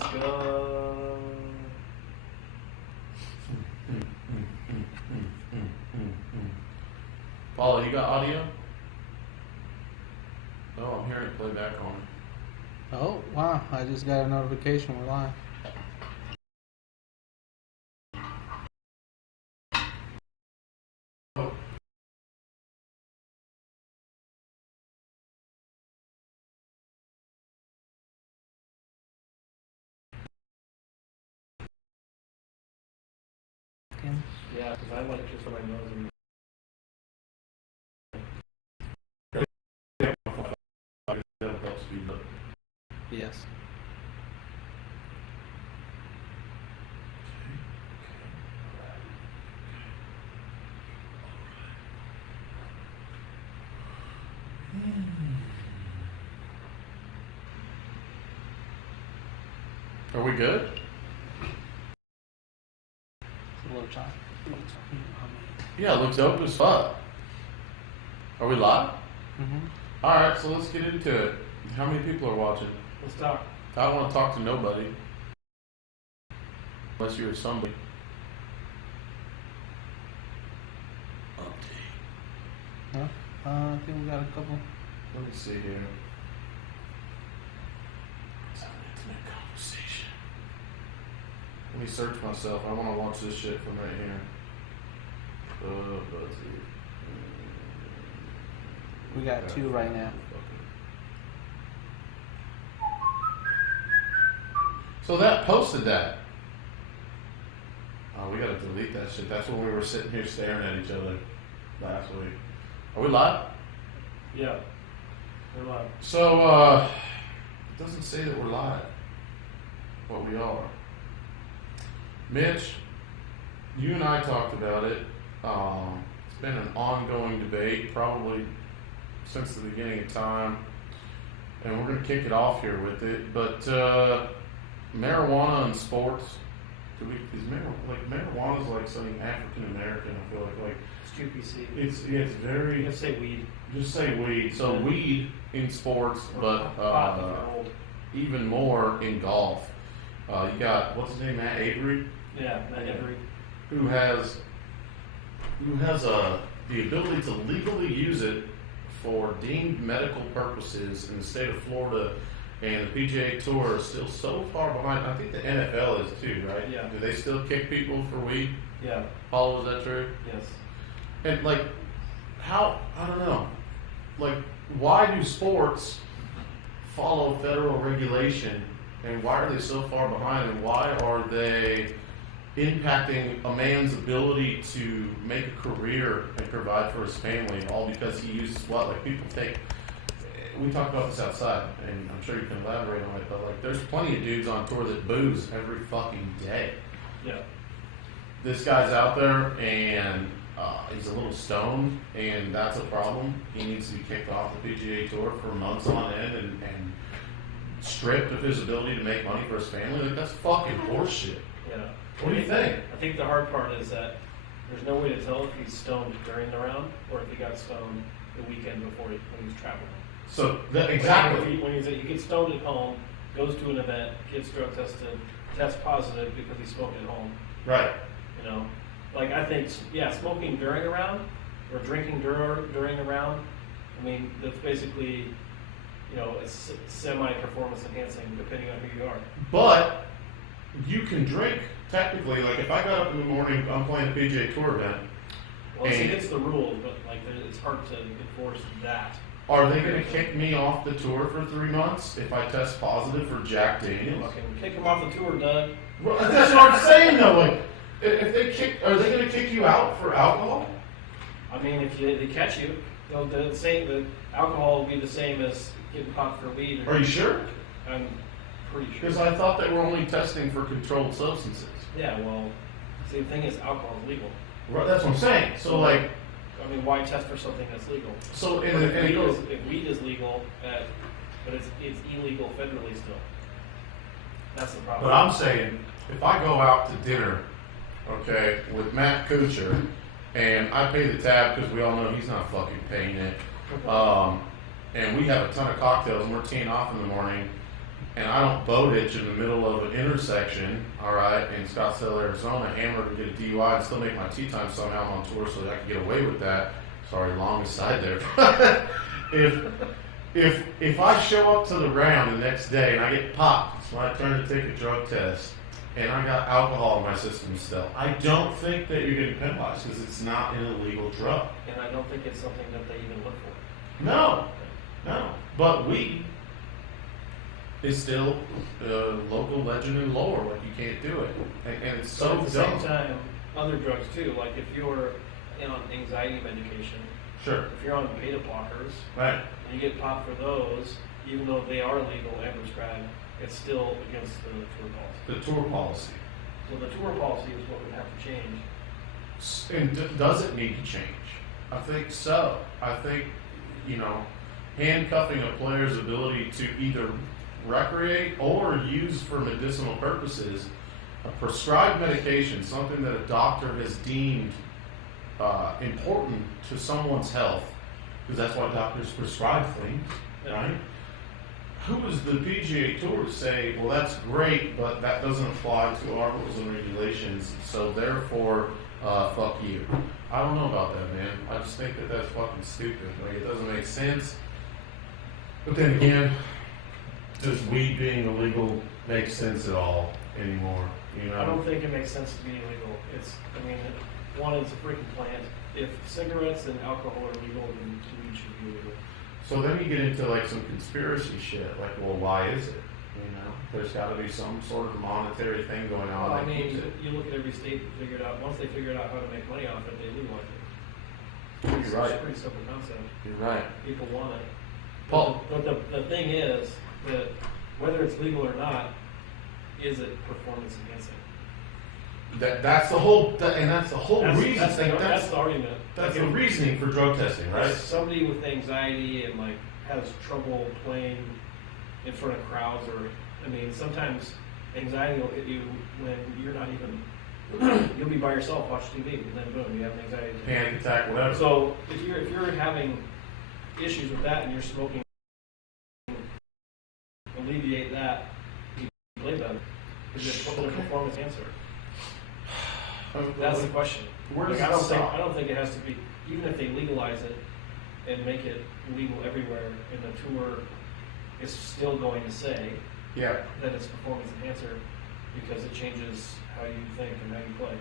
Let's go. Paula, you got audio? No, I'm hearing it play back on me. Oh, wow. I just got a notification. We're live. Yeah, because I like just when I know them. Yes. Are we good? It's a little choppy. Yeah, it looks dope as fuck. Are we live? Mm-hmm. Alright, so let's get into it. How many people are watching? Let's talk. I don't want to talk to nobody. Unless you're somebody. Update. I think we got a couple. Let me see here. Let's have an intimate conversation. Let me search myself. I want to watch this shit from right here. Buttsy. We got two right now. So that posted that. Oh, we gotta delete that shit. That's when we were sitting here staring at each other last week. Are we live? Yeah. We're live. So, it doesn't say that we're live. But we are. Mitch, you and I talked about it. It's been an ongoing debate, probably since the beginning of time. And we're gonna kick it off here with it. But, marijuana in sports. Marijuana is like something African American. I feel like It's QPC. it's very. Let's say weed. Just say weed. So weed in sports, but even more in golf. You got what's his name, Matt Avery. Yeah, Matt Avery. Who has the ability to legally use it for deemed medical purposes in the state of Florida. And the PGA Tour is still so far behind. I think the NFL is too, right? Yeah. Do they still kick people for weed? Yeah. Paul, is that true? Yes. And how, I don't know. Why do sports follow federal regulation? And why are they so far behind? And why are they impacting a man's ability to make a career and provide for his family, all because he uses what? People take. We talked about this outside, and I'm sure you can elaborate on it, but there's plenty of dudes on tour that booze every fucking day. Yeah. This guy's out there, and he's a little stoned, and that's a problem. He needs to be kicked off the PGA Tour for months on end and stripped of his ability to make money for his family. That's fucking horseshit. Yeah. What do you think? I think the hard part is that there's no way to tell if he's stoned during the round or if he got stoned the weekend before when he was traveling. So exactly. When he gets stoned at home, goes to an event, gets drug tested, tests positive because he smoked at home. Right. I think, smoking during a round or drinking during a round, that's basically, it's semi-performance enhancing depending on who you are. But you can drink, technically. If I got up in the morning, I'm playing a PGA Tour event. Well, see, it's the rules, but it's hard to enforce that. Are they going to kick me off the tour for 3 months if I test positive for Jack Daniels? Fucking kick him off the tour, Doug. Well, that's what I'm saying, though. If they are they going to kick you out for alcohol? If they catch you, the alcohol will be the same as getting caught for weed. Are you sure? I'm pretty sure. Because I thought they were only testing for controlled substances. Yeah, well, see, the thing is, alcohol is legal. Right, that's what I'm saying. So, why test for something that's legal? So, if weed is legal, but it's illegal federally still. That's the problem. But I'm saying, if I go out to dinner, okay, with Matt Kuchar, and I pay the tab because we all know he's not fucking paying it, and we have a ton of cocktails and we're teeing off in the morning, and I don't boat hitch in the middle of an intersection, all right, in Scottsdale, Arizona, hammer to get a DUI and still make my tee time somehow I'm on tour so that I can get away with that. Sorry, long aside there. if I show up to the round the next day and I get popped, it's my turn to take a drug test, and I got alcohol in my system still, I don't think that you're getting penalized because it's not an illegal drug. And I don't think it's something that they even look for. No. But weed is still local legend and lore. Like, you can't do it, and it's so But at the dumb. same time, other drugs too. Like if you're on anxiety medication, Sure. if you're on beta blockers, Right. and you get popped for those, even though they are legal and prescribed, it's still against the tour policy. The tour policy. So the tour policy is what would have to change. And does it need to change? I think so. I think, handcuffing a player's ability to either recreate or use for medicinal purposes a prescribed medication, something that a doctor has deemed important to someone's health, because that's why doctors prescribe things, right? Who is the PGA Tour to say, well, that's great, but that doesn't apply to our rules and regulations, so therefore, fuck you. I don't know about that, man. I just think that that's fucking stupid. Like, it doesn't make sense. But then again, does weed being illegal make sense at all anymore? I don't think it makes sense to be illegal. One, it's a freaking plant. If cigarettes and alcohol are legal, then weed should be legal. So then you get into like some conspiracy shit. Like, well, why is it? There's got to be some sort of monetary thing going on. Well, you look at every state that figured out, once they figured out how to make money off it, they legalized it. You're right. It's a pretty simple concept. You're right. People want it. Paul. But the thing is that whether it's legal or not, is it performance enhancing? That's the whole reason. That's the argument. That's like the reasoning for drug testing, right? If somebody with anxiety and has trouble playing in front of crowds, or sometimes anxiety will hit you when you're not even. You'll be by yourself, watch TV, and then boom, you have an anxiety attack. Panic attack, whatever. So if you're having issues with that and you're smoking, alleviate that, you play better. Is it a performance answer? That's the question. Where does I don't it stop? think it has to be. Even if they legalize it and make it legal everywhere, and the tour is still going to say Yeah. that it's a performance enhancer because it changes how you think and how you play.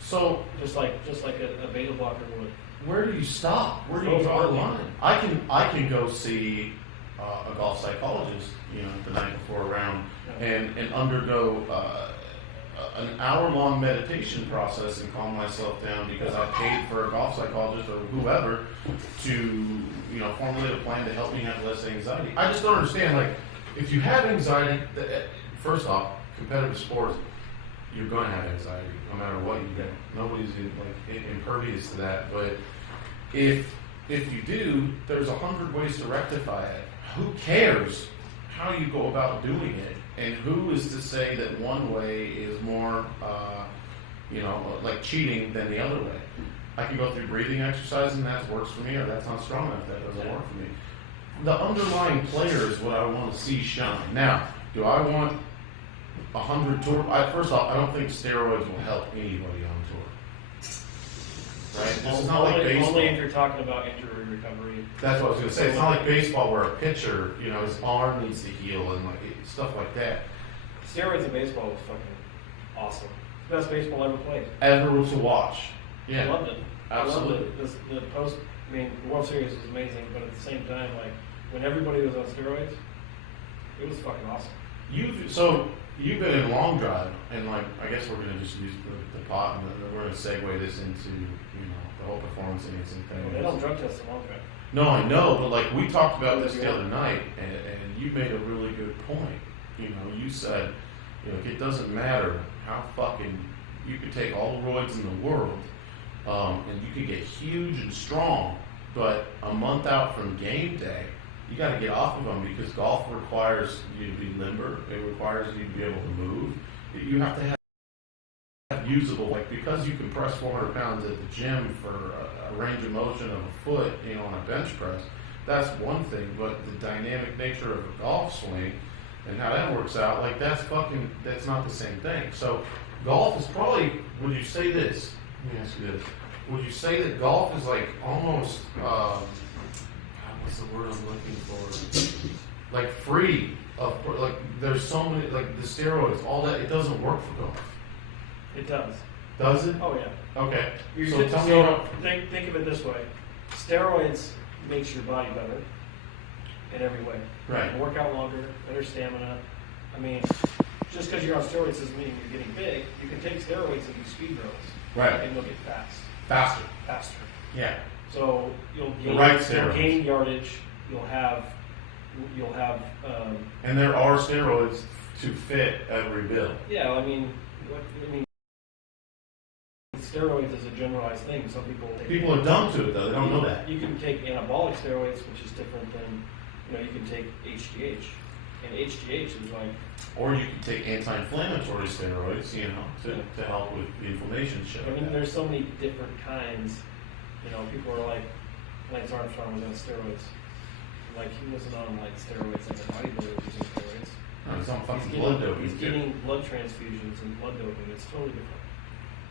So Just like a beta blocker would. where do you stop? Where do you draw the line? I can go see a golf psychologist, the night before a round, and undergo an hour-long meditation process and calm myself down because I paid for a golf psychologist or whoever to formulate a plan to help me have less anxiety. I just don't understand. Like, if you have anxiety, first off, competitive sports, you're going to have anxiety no matter what you do. Nobody's impervious to that. But if you do, there's 100 ways to rectify it. Who cares how you go about doing it? And who is to say that one way is more, like cheating than the other way? I can go through breathing exercises and that works for me, or that's not strong enough, that doesn't work for me. The underlying player is what I want to see shine. Now, do I want 100 tour? First off, I don't think steroids will help anybody on tour. Right? This is not like baseball. Only if you're talking about injury recovery. That's what I was going to say. It's not like baseball where a pitcher, his arm needs to heal and stuff like that. Steroids in baseball was fucking awesome. Best baseball ever played. Ever to watch. Yeah. I loved it. Absolutely. I loved it. The World Series was amazing, but at the same time, when everybody was on steroids, it was fucking awesome. You've been in long drive, and I guess we're going to just use the pot, and then we're going to segue this into the whole performance enhancing thing. They don't drug test in long drive. No, I know, but we talked about this the other night, and you made a really good point. You said, it doesn't matter how fucking you could take all the roids in the world, and you could get huge and strong, but a month out from game day, you got to get off of them because golf requires you to be limber. It requires you to be able to move. You have to have usable, because you can press 400 pounds at the gym for a range of motion of a foot, on a bench press. That's one thing, but the dynamic nature of a golf swing, and how that works out, like that's not the same thing. So golf is probably, would you say this? Let me ask you this. Would you say that golf is like almost, God, what's the word I'm looking for? Like free of, like there's so many, like the steroids, all that, it doesn't work for golf. It does. Does it? Oh yeah. Okay. You So should, tell me so about, think of it this way: steroids makes your body better in every way. right. You can work out longer, better stamina. I mean, just because you're on steroids doesn't mean you're getting big. You can take steroids and do speed drills, Right. and you'll get Faster. faster. Yeah. So you'll gain, right you'll steroids. gain yardage. You'll have And there are steroids to fit every bill. yeah. I mean, steroids is a generalized thing. Some people take People are dumb to it though, they don't know that. You can take anabolic steroids, which is different than, you can take HGH. And HGH is like, Or you can take anti-inflammatory steroids, to help with the inflammation shit. I mean, there's so many different kinds. People are like, Lance Armstrong was on steroids. Like, he wasn't on like steroids like a bodybuilder was using steroids. No, it's not fucking He's blood getting, doping. he's getting blood transfusions and blood doping. It's totally different.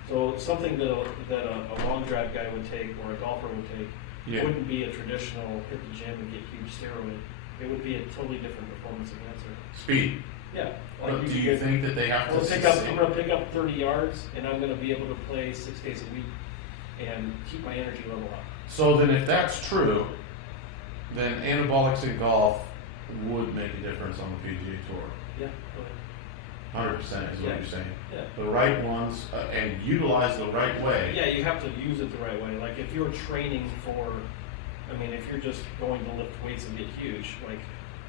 So something that a long drive guy would take or a golfer would take Yeah. wouldn't be a traditional hit the gym and get huge steroid. It would be a totally different performance enhancer. Speed. Yeah. But do you think that they have to I'm going to pick up 30 yards and I'm going to be able to play 6 days a week and keep my energy level up. So then if that's true, then anabolics in golf would make a difference on the PGA Tour. Yeah, go ahead. 100% is what Yeah. you're saying. Yeah. The right ones, and utilize the right way. Yeah, you have to use it the right way. Like if you're training if you're just going to lift weights and get huge, like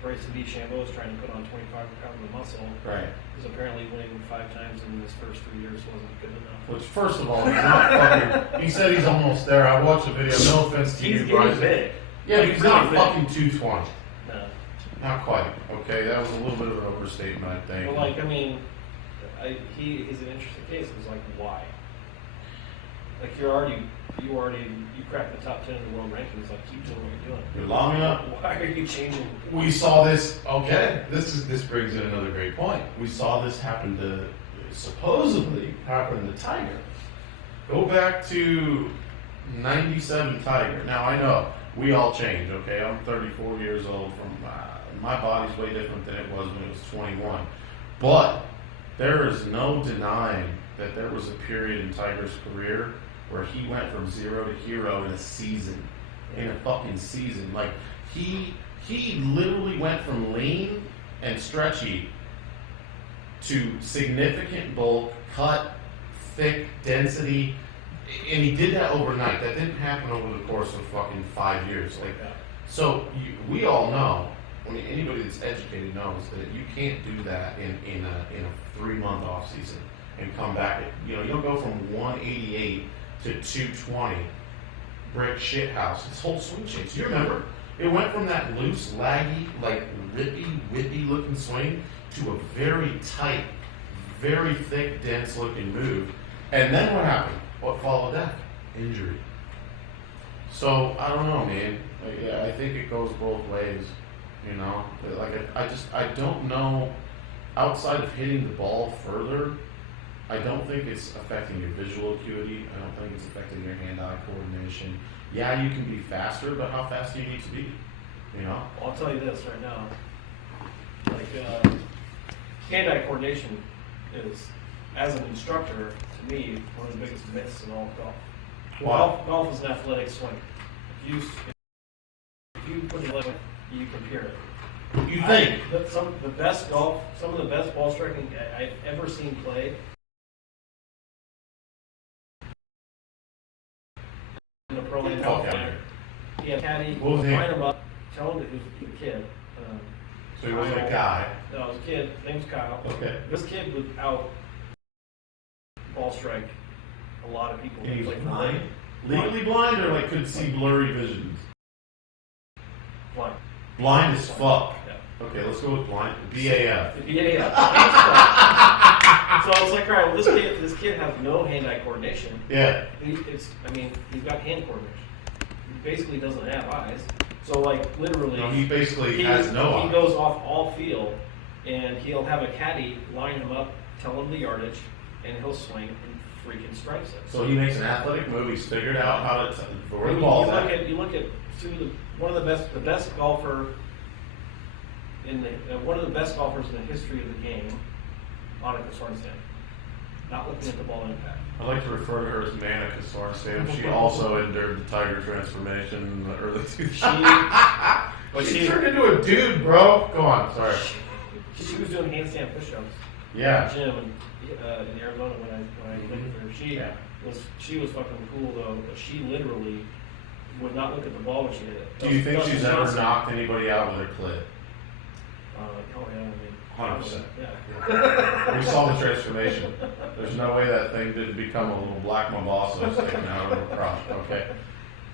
Bryson DeChambeau is trying to put on 25 pounds of muscle, Right. because apparently winning 5 times in his first 3 years wasn't good enough. Which, first of all, he's not fucking. He said he's almost there. I watched the video. No offense to He's you, getting Bryson. big. Yeah, but he's Really not big. fucking 220. No. Not quite. Okay, that was a little bit of an overstatement, I think. Well, he is an interesting case. It was like, why? Like you cracked the top 10 in the world rankings. Like, keep doing what you're doing. You're long enough. Why are you changing? We saw this. Okay, this brings in another great point. We saw this supposedly happen to Tiger. Go back to '97 Tiger. Now I know we all change. Okay, I'm 34 years old. My body's way different than it was when it was 21. But there is no denying that there was a period in Tiger's career where he went from zero to hero in a season. In a fucking season. Like, he literally went from lean and stretchy to significant bulk, cut, thick, density, and he did that overnight. That didn't happen over the course of fucking 5 years. Like, so we all know, anybody that's educated knows that you can't do that in a 3-month off season and come back. You don't go from 188 to 220 brick shit house. His whole swing changed. You remember? It went from that loose, laggy, like whippy looking swing to a very tight, very thick, dense looking move. And then what happened? What followed that? Injury. So I don't know, man. I think it goes both ways. I don't know. Outside of hitting the ball further, I don't think it's affecting your visual acuity. I don't think it's affecting your hand-eye coordination. Yeah, you can be faster, but how fast do you need to be? Well, I'll tell you this right now. Hand-eye coordination is, as an instructor, to me, one of the biggest myths in all of golf. Wow. Golf is an athletic swing. If you put it like you compare it. You think? Some of the best ball striking I've ever seen play in the pro am. Okay. He had a caddy, What was his name? line him up, tell him that he was a kid. So he wasn't a guy. No, it was a kid. His name's Kyle. Okay. This kid would out ball strike a lot of people. And he was Like, blind? Legally blind or like could see blurry visions? Blind. Blind as fuck. Yeah. Okay, let's go with blind. BAF. Yeah. So it's like, all right, well, this kid has no hand-eye coordination. Yeah. He's got hand coordination. He basically doesn't have eyes. So, like, literally, No, he basically has no He eyes. goes off all field and he'll have a caddy line him up, tell him the yardage, and he'll swing and freaking strikes it. So he makes an athletic move. He's figured out how to where the You ball's look at. at one of the best golfer one of the best golfers in the history of the game, Monica Sorensen, not looking at the ball impact. I like to refer to her as Manica Sorensen. She also endured the Tiger transformation in the early 2000s. She turned into a dude, bro. Go on, sorry. She was doing handstand push-ups. Yeah. In the gym in Arizona when I lived with her. She was fucking cool though, but she literally would not look at the ball when she hit it. Do you think Dustin she's ever Johnson- knocked anybody out with her clit? Oh yeah, I mean, 100%. Yeah. We saw the transformation. There's no way that thing didn't become a little black mambazo sticking out of her crotch. Okay.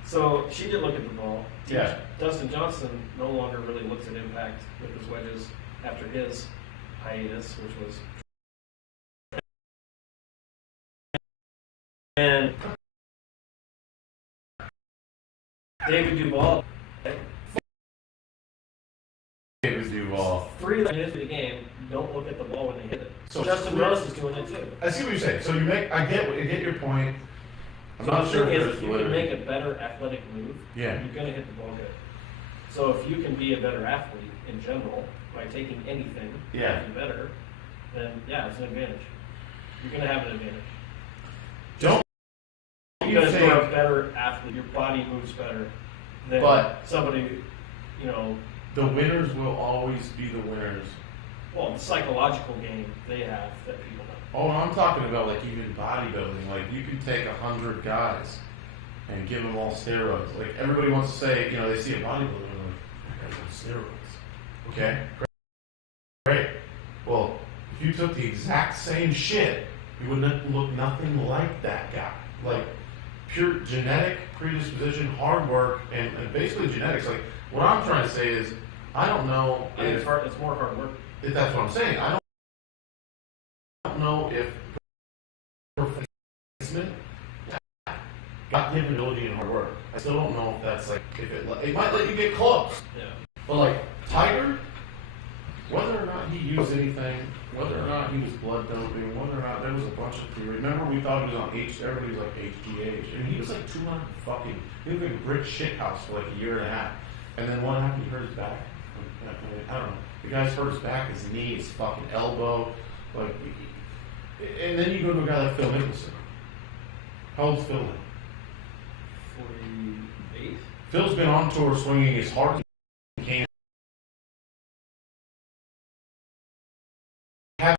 So she did look at the ball. Yeah. Dustin Johnson no longer really looks at impact with his wedges after his hiatus, which was. And David Duval, David Duval. 3 minutes of the game, don't look at the ball when they hit it. So Justin Rose is doing it too. I see what you're saying. So you make. I get your point. I'm So not the sure thing if is, there's if you can validity. make a better athletic move, Yeah. you're gonna hit the ball good. So if you can be a better athlete in general by taking anything, Yeah. be better, then yeah, it's an advantage. You're gonna have an advantage. Don't you Because you're a think? better athlete, your body moves better than But- somebody, you know, The winners will always be the winners. well, the psychological game they have that people don't. Oh, I'm talking about like even bodybuilding. Like you can take 100 guys and give them all steroids. Like everybody wants to say, you know, they see a bodybuilder and they're like, that guy's on steroids. Okay, great. Well, if you took the exact same shit, you would look nothing like that guy. Like pure genetic predisposition, hard work, and basically genetics. Like what I'm trying to say is, I don't know I think if it's more hard work. that's what I'm saying. I don't know if placement, God given ability and hard work. I still don't know if that's like if it might let you get close. Yeah. But like Tiger, whether or not he used anything, whether or not he was blood doping, whether or not there was a bunch of theory. Remember we thought he was on everybody was like HGH, and he was like 200 fucking. He looked like a brick shit house for like a year and a half. And then what happened? He hurt his back. I don't know. The guy's hurt his back, his knee, his fucking elbow, like. And then you go to a guy like Phil Mickelson. How old's Phil now? 48. Phil's been on tour swinging as hard as